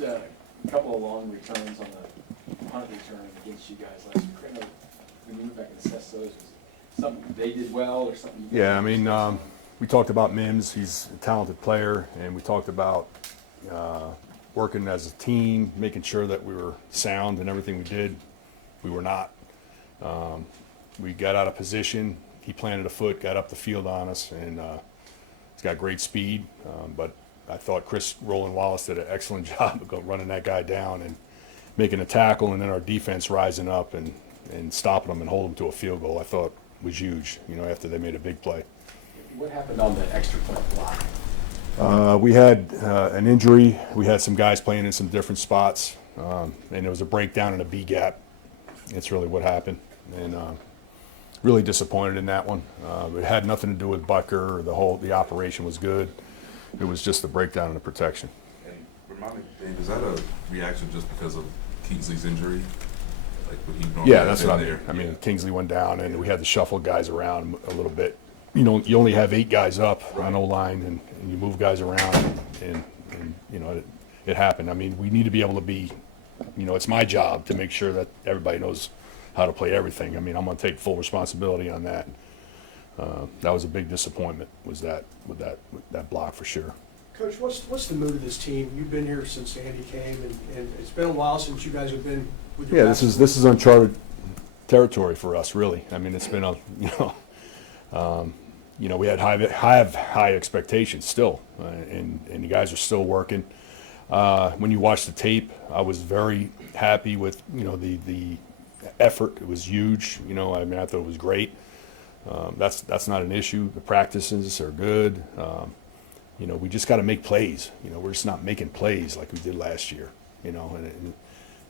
A couple of long returns on the punt return against you guys last week. I know when you went back and assessed those, was it something they did well or something? Yeah, I mean, we talked about Mims. He's a talented player, and we talked about working as a team, making sure that we were sound in everything we did. We were not. We got out of position. He planted a foot, got up the field on us, and he's got great speed. But I thought Chris Rowland-Wallace did an excellent job of running that guy down and making a tackle, and then our defense rising up and stopping them and holding them to a field goal. I thought was huge, after they made a big play. What happened on the extra point block? We had an injury. We had some guys playing in some different spots, and there was a breakdown in a B gap. It's really what happened, and really disappointed in that one. It had nothing to do with Butker or the operation was good. It was just the breakdown in the protection. Hey, remind me, Dave, is that a reaction just because of Kingsley's injury? Like what he normally Yeah, that's what I mean. there? I mean, Kingsley went down, and we had to shuffle guys around a little bit. You only have 8 guys up on O-line, and you move guys around, and it happened. I mean, we need to be able to be, it's my job to make sure that everybody knows how to play everything. I mean, I'm going to take full responsibility on that. That was a big disappointment, was that with that block for sure. Coach, what's the mood of this team? You've been here since Andy came, and it's been a while since you guys have been with your Yeah, this is uncharted territory for us, really. I mean, it's been we had high expectations still, and the guys are still working. When you watch the tape, I was very happy with the effort. It was huge. I mean, I thought it was great. That's not an issue. The practices are good. We just got to make plays. We're just not making plays like we did last year. And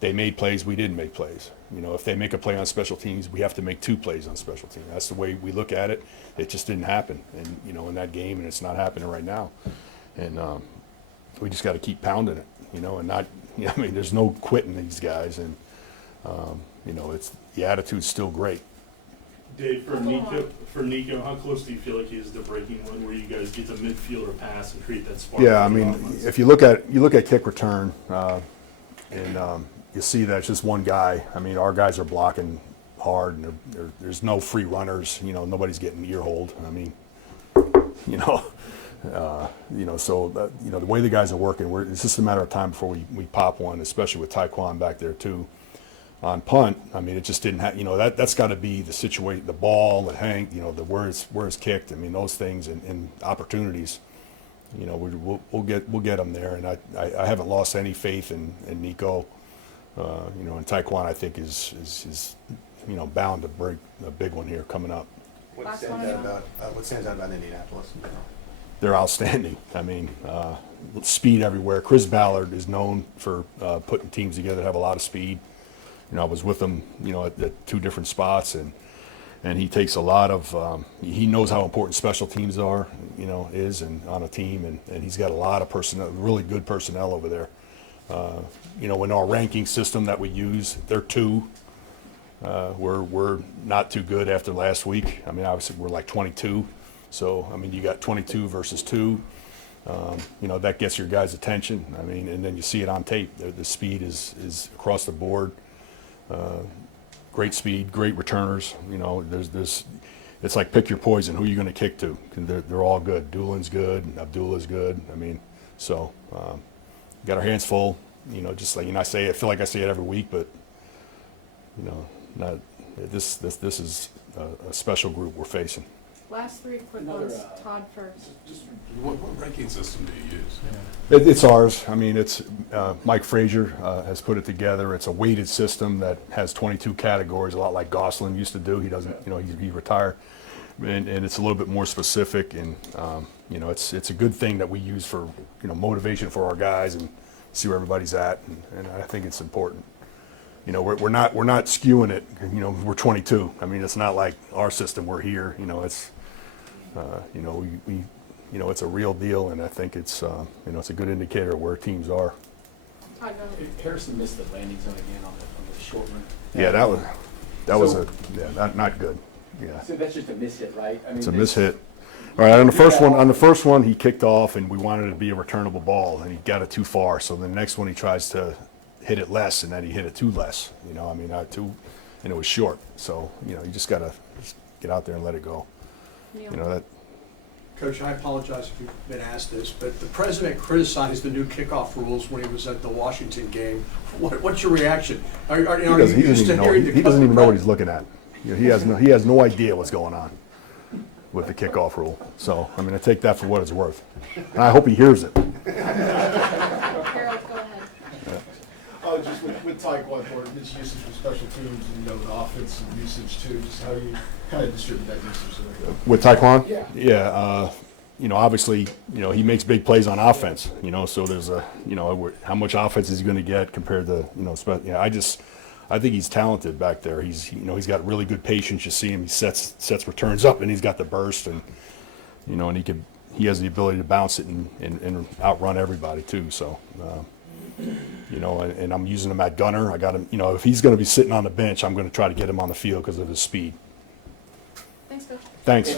they made plays, we didn't make plays. If they make a play on special teams, we have to make 2 plays on special teams. That's the way we look at it. It just didn't happen, and in that game, and it's not happening right now. And we just got to keep pounding it, and not. I mean, there's no quitting these guys, and it's the attitude's still great. Dave, for Nico, how close do you feel like he is to breaking one where you guys get to midfield or pass and create that spark? Yeah, I mean, if you look at kick return, and you see that it's just one guy. I mean, our guys are blocking hard, and there's no free runners. Nobody's getting ear hold. I mean, so the way the guys are working, it's just a matter of time before we pop one, especially with Taekwon back there too. On punt, I mean, it just didn't have, that's got to be the situation, the ball, the hang, the where it's kicked. I mean, those things and opportunities, we'll get them there. And I haven't lost any faith in Nico, and Taekwon I think is bound to break a big one here coming up. What stands out about Indianapolis? They're outstanding. I mean, speed everywhere. Chris Ballard is known for putting teams together that have a lot of speed. I was with him, at 2 different spots, and he takes a lot of. He knows how important special teams are, and on a team, and he's got a lot of personnel, really good personnel over there. In our ranking system that we use, they're 2. We're not too good after last week. I mean, obviously we're like 22, so I mean you got 22 versus 2. That gets your guys' attention. I mean, and then you see it on tape. The speed is across the board. Great speed, great returners. It's like pick your poison. Who are you going to kick to? They're all good. Doolin's good. Abdullah's good. I mean, so got our hands full. Just like I feel like I say it every week, but not this is a special group we're facing. Last 3 quick ones. Todd first. Just what ranking system do you use? It's ours. I mean, it's Mike Frazier has put it together. It's a weighted system that has 22 categories, a lot like Gosselin used to do. He doesn't, he retired, and it's a little bit more specific. And it's a good thing that we use for motivation for our guys and see where everybody's at. And I think it's important. We're not skewing it. We're 22. I mean, it's not like our system. We're here. It's it's a real deal, and I think it's it's a good indicator of where teams are. Harrison missed the landing zone again on the short run. Yeah, that was not good. Yeah. So that's just a miss hit, right? I mean, It's a miss hit. All right, on the first one, he kicked off, and we wanted it to be a returnable ball, and he got it too far. So the next one, he tries to hit it less, and then he hit it too less. You know, I mean, not too, and it was short. So you know, you just gotta get out there and let it go. Neil. You know that. Coach, I apologize if you've been asked this, but the president criticized the new kickoff rules when he was at the Washington game. What's your reaction? Are you used to hearing the He doesn't even know what he's looking at. You know, he has no idea what's going on with the kickoff rule. So I mean, I take that for what it's worth. And I hope he hears it. Harold, go ahead. Oh, just with Taekwondo, his usage for special teams, and, you know, the offensive usage too, just how you kind of distribute that usage there. With Taekwondo? Yeah. Yeah, you know, obviously, you know, he makes big plays on offense, you know, so there's a, you know, how much offense is he going to get compared to, you know, I think he's talented back there. He's, you know, he's got really good patience. You see him, he sets returns up, and he's got the burst, and, you know, and he has the ability to bounce it and outrun everybody too, so, you know, and I'm using him at gunner. I got him, you know, if he's going to be sitting on the bench, I'm going to try to get him on the field because of his speed. Thanks, Coach. Thanks.